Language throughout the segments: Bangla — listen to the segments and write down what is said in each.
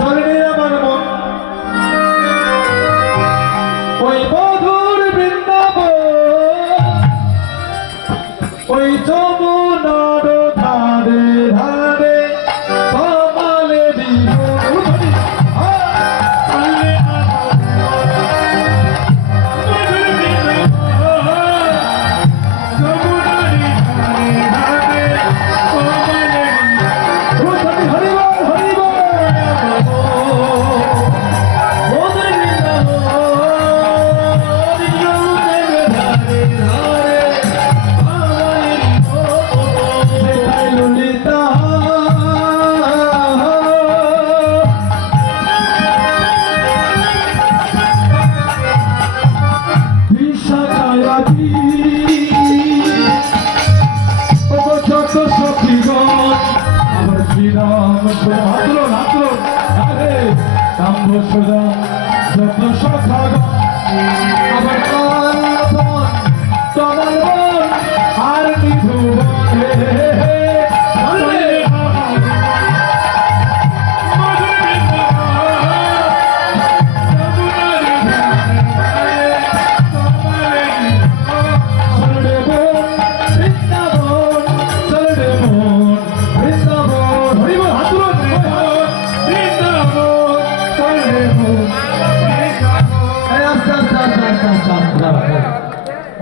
চলে আমার মন ওই মধুর বৃন্দাবন ওই যমুনার ধারে ধারে কমলে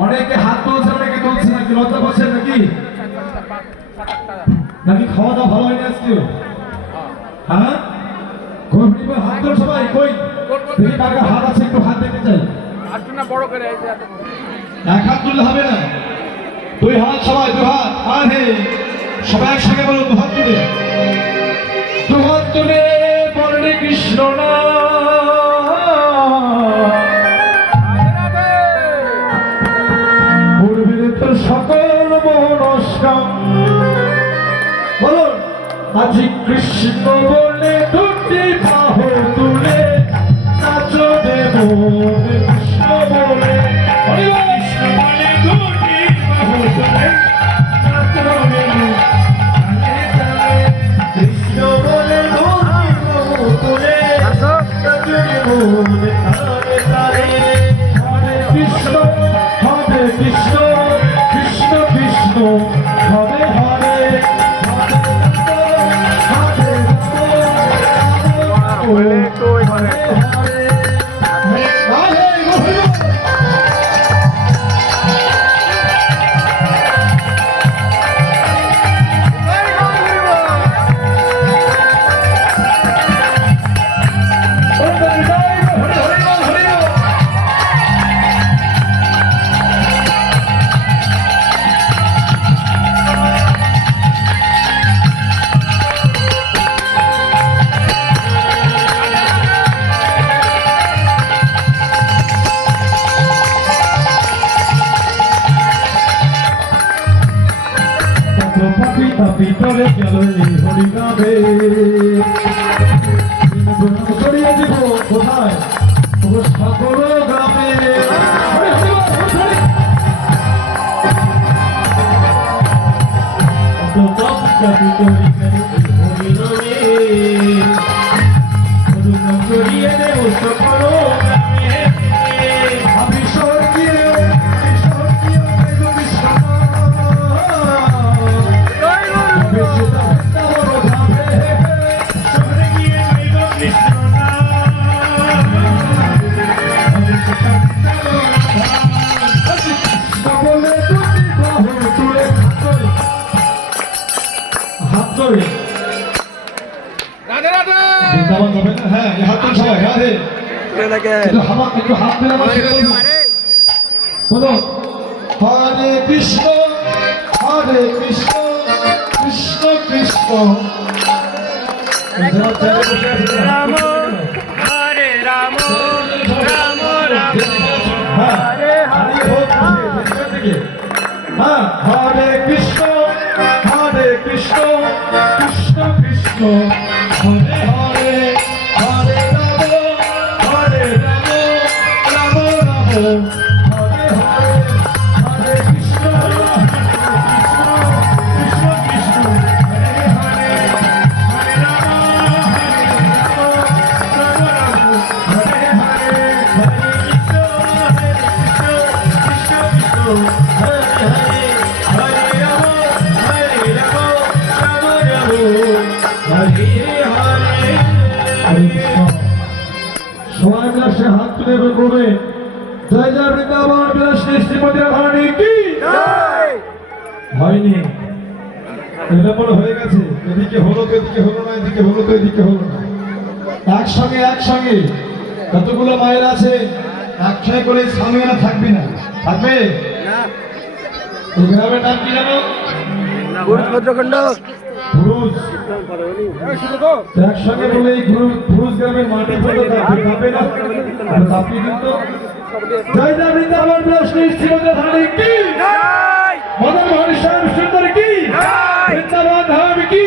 অনেকে হাত তুলছে অনেকে তুলছে নাকি লজ্জা পাচ্ছেন নাকি নাকি খাওয়া দাওয়া ভালো হয়নি আজকে হ্যাঁ হাত তোল সবাই কই দেখি টাকা হাত আছে একটু হাত দেখতে চাই এক হাত তুললে হবে না দুই হাত সবাই দু হাত আর হে সবাই একসঙ্গে বলো দু হাত তুলে বলে কৃষ্ণ না সকল মনস্কাম বলুন আজি কৃষ্ণ বলে দুটি বাহু তুলে নাচো দেব কৃষ্ণ বলে কৃষ্ণ বলে দুটি বাহু তুলে নাচো দেব কৃষ্ণ বলে দুটি বাহু তুলে নাচো দেব তারে তারে হরে কৃষ্ণ হরে কৃষ্ণ কৃষ্ণ কৃষ্ণ হরে হরে হরে হরে ভিতরে গেল হরি গাবে সরিয়ে দিব কোথায় ঠাকুর গ্রামে সরিয়ে দেব সকল আমি স্বর্গীয় হ্যাঁ হাত সবাই রাধে একটু হাত বলো হরে কৃষ্ণ কৃষ্ণ কৃষ্ণ রাম হরে রাম রাম রাম হরে হরে হরে কৃষ্ণ কৃষ্ণ কৃষ্ণ হরে হরে হরে রাম রাম রাম হরে হরে হরে কৃষ্ণ কৃষ্ণ কৃষ্ণ হরে হরে সে হাত তুলে করবে জয় জয় বৃন্দাবন বিলাসী শ্রীমতী রাধারানী কি হয়নি এরকম হয়ে গেছে এদিকে হলো তো এদিকে হলো না এদিকে হলো তো এদিকে হলো না একসঙ্গে কতগুলো মায়ের আছে একসঙ্গে করে সামনে না থাকবি না থাকবে এই গ্রামের নাম কি জানো ভদ্রখণ্ড পুরুষ একসঙ্গে বলে এই পুরুষ গ্রামের মাটি ফেলে কাঁপে না কাঁপিয়ে কিন্তু জয় জয় বৃন্দাবন বিলাসী শ্রীমতী রাধারানী কি মদন মোহন শ্যাম সুন্দর কি বৃন্দাবন ধাম কি